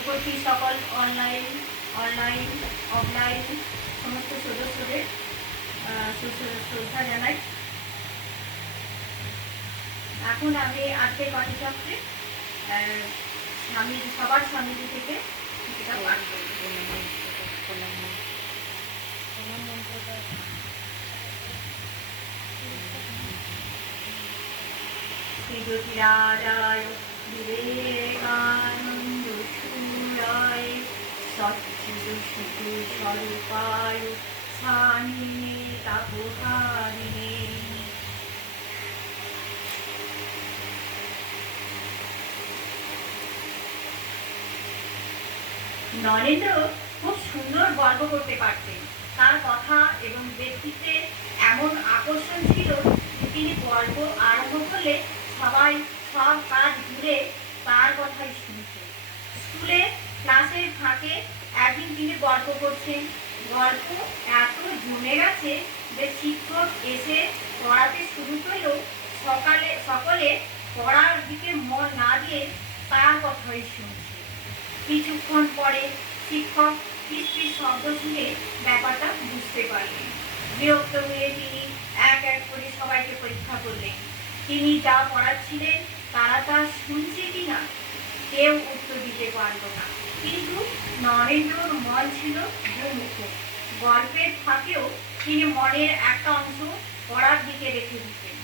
উপস্থিত সকল online online offline সমস্ত সদস্যদের শ্রদ্ধা জানাই। এখন আমি আজকে পাঠচক্রে স্বামী, সবার স্বামীজি থেকে কিছুটা পাঠ শ্রীজ্যোতিরাজায় বিবেকানন্দ নরেন্দ্র খুব সুন্দর গল্প করতে পারতেন। তার কথা এবং ব্যক্তিত্বে এমন আকর্ষণ ছিল যে তিনি গল্প আরম্ভ করলে সবাই সব কাজ ঘুরে তার কথাই স্কুলে ক্লাসের ফাঁকে একদিন তিনি গল্প করছেন। গল্প এত জমে গেছে যে শিক্ষক এসে পড়াতে শুরু করলেও সকালে, সকলে পড়ার দিকে মন না দিয়ে তার কথাই শুনছে। কিছুক্ষণ পরে শিক্ষক কৃষ্টির শব্দ শুনে ব্যাপারটা বুঝতে পারলেন। বিরক্ত হয়ে তিনি এক এক করে সবাইকে পরীক্ষা করলেন। তিনি যা পড়াচ্ছিলেন তারা তা শুনছে কিনা কেউ উত্তর দিতে পারল না। কিন্তু নরেন্দ্রর মন ছিল দুমুখ গল্পের ফাঁকেও তিনি মনের একটা অংশ পড়ার দিকে রেখে দিতেন।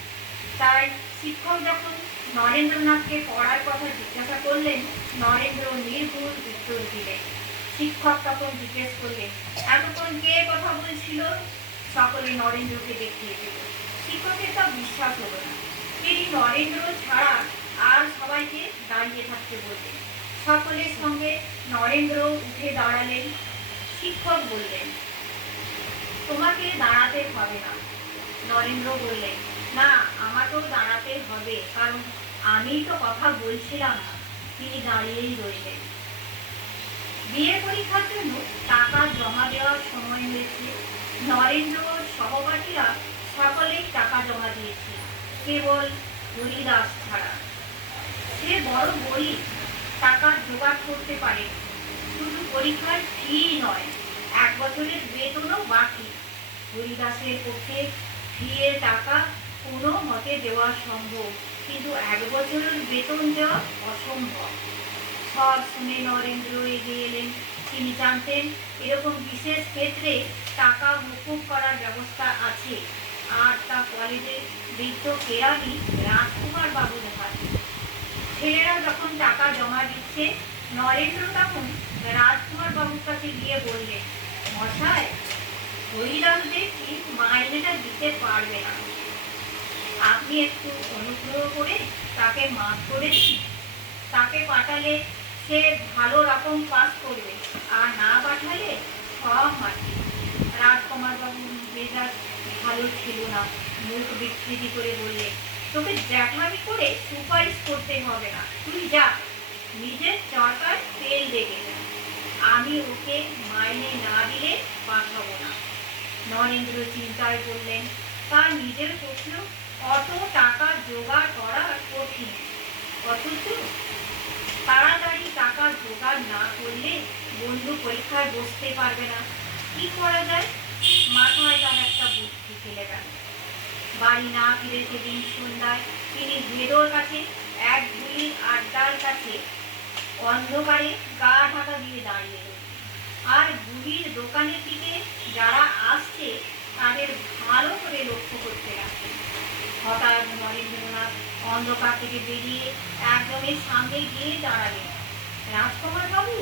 তাই শিক্ষক যখন নরেন্দ্রনাথকে পড়ার কথা জিজ্ঞাসা করলেন, নরেন্দ্র নির্ভুল উত্তর দিলেন। শিক্ষক তখন জিজ্ঞেস করলেন, এতক্ষণ কে কথা বলছিল? সকলে নরেন্দ্রকে দেখিয়ে দিল শিক্ষকের তা বিশ্বাস হলো না। তিনি নরেন্দ্র ছাড়া আর সবাইকে দাঁড়িয়ে থাকতে বললেন। সকলের সঙ্গে নরেন্দ্র উঠে দাঁড়ালেন, শিক্ষক বললেন, তোমাকে দাঁড়াতে হবে না। নরেন্দ্র বললেন, না, আমাকেও দাঁড়াতে হবে, কারণ আমি তো কথা বলছিলাম না। তিনি দাঁড়িয়েই রইলেন। বিয়ে পরীক্ষার জন্য টাকা জমা দেওয়ার সময় হয়েছে। নরেন্দ্র সহপাঠীরা সকলেই টাকা জমা দিয়েছে কেবল হরিদাস ছাড়া। সে বড় গরিব টাকা জোগাড় করতে পারে, শুধু পরীক্ষার ফি নয়, এক বছরের বেতনও বাকি। হরিদাসের পক্ষে ফিয়ের টাকা কোনো মতে দেওয়া সম্ভব, কিন্তু এক বছরের বেতন দেওয়া অসম্ভব। সব শুনে নরেন্দ্র এগিয়ে এলেন। তিনি জানতেন, এরকম বিশেষ ক্ষেত্রে টাকা মুকুব করার ব্যবস্থা আছে। আর তা কলেজের বৃদ্ধ কেরানি রাজকুমার বাবুর হাতে ছেলেরা যখন টাকা জমা দিচ্ছে নরেন্দ্র তখন রাজকুমার বাবুর কাছে গিয়ে বললেন মশাই হরিদাস দেখি মাইনেটা দিতে পারবে না। আপনি একটু অনুগ্রহ করে তাকে মাফ করে দিন। তাকে পাঠালে সে ভালো রকম পাস করবে, আর না পাঠালে সব মাটি। রাজকুমার বাবু মেজাজ ভালো ছিল না, মুখ বিকৃতি করে বললে তোকে জ্যাঠামি করে সুপারিশ করতে হবে না। তুই যা, নিজের চরকার তেল দেখে আমি ওকে মাইনে না দিলে পাঠাবো না। নরেন্দ্র চিন্তায় পড়লেন। তার নিজের প্রশ্ন, অত টাকা জোগাড় করা কঠিন। অথচ তাড়াতাড়ি টাকা জোগাড় না করলে বন্ধু পরীক্ষায় বসতে পারবে না। কি করা যায়? মাথায় তার একটা বুদ্ধি ফেলে গেল। বাড়ি না ফিরে সেদিন সন্ধ্যায় তিনি ভেদোর কাছে, এক গুলির আড্ডার কাছে অন্ধকারে গা ঢাকা দিয়ে দাঁড়িয়ে আর গুলির দোকানের দিকে যারা আসছে, তাদের ভালো করে লক্ষ্য করতে লাগলেন। হঠাৎ নরেন্দ্রনাথ অন্ধকার থেকে বেরিয়ে একজনের সামনে গিয়ে দাঁড়ালেন। রাজকুমার বাবু?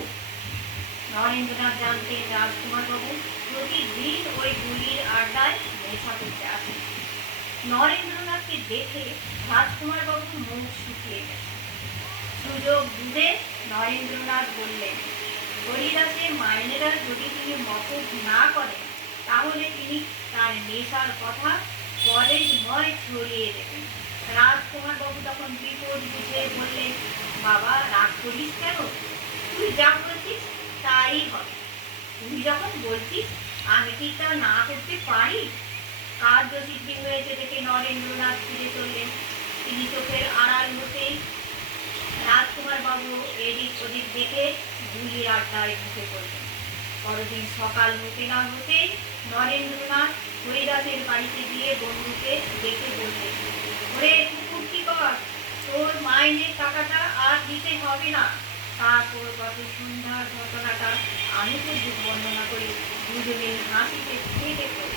নরেন্দ্রনাথ জানতেন রাজকুমার বাবু প্রতিদিন ওই গুলির আড্ডায় নেশা করতে আসেন। নরেন্দ্রনাথকে দেখে রাজকুমার বাবুর মুখ শুকিয়ে গেছে সুযোগ বুঝে নরেন্দ্রনাথ বললেন হরিদাসের মাইনেরা যদি তিনি মকুব না করেন, তাহলে তিনি তার নেশার কথা কলেজময় ছড়িয়ে দেবেন। রাজকুমার বাবু তখন বিপদ বুঝে বললেন, বাবা, রাগ করিস কেন? তুই যা বলছিস তাই হবে। তুই যখন বলছিস, আমি কি তা না করতে পারি? কার্য সিদ্ধি হয়েছে দেখে নরেন্দ্রনাথ ফিরে চললেন? তিনি চোখের আড়াল হতেই রাজকুমার বাবু এদিক ওদিক দেখে গুলির আড্ডায় ঢুকে পড়লেন। পরদিন সকাল হতে না হতেই নরেন্দ্রনাথ হরিদাসের বাড়িতে গিয়ে বন্ধুকে ডেকে বললেন, ওরে কুকুর কি কর? তোর মাইনের টাকাটা আর দিতে হবে না। তারপর কত সন্ধ্যার ঘটনাটা আমি তো বর্ণনা করি দুজনেই হাসিতে ফেটে পড়ল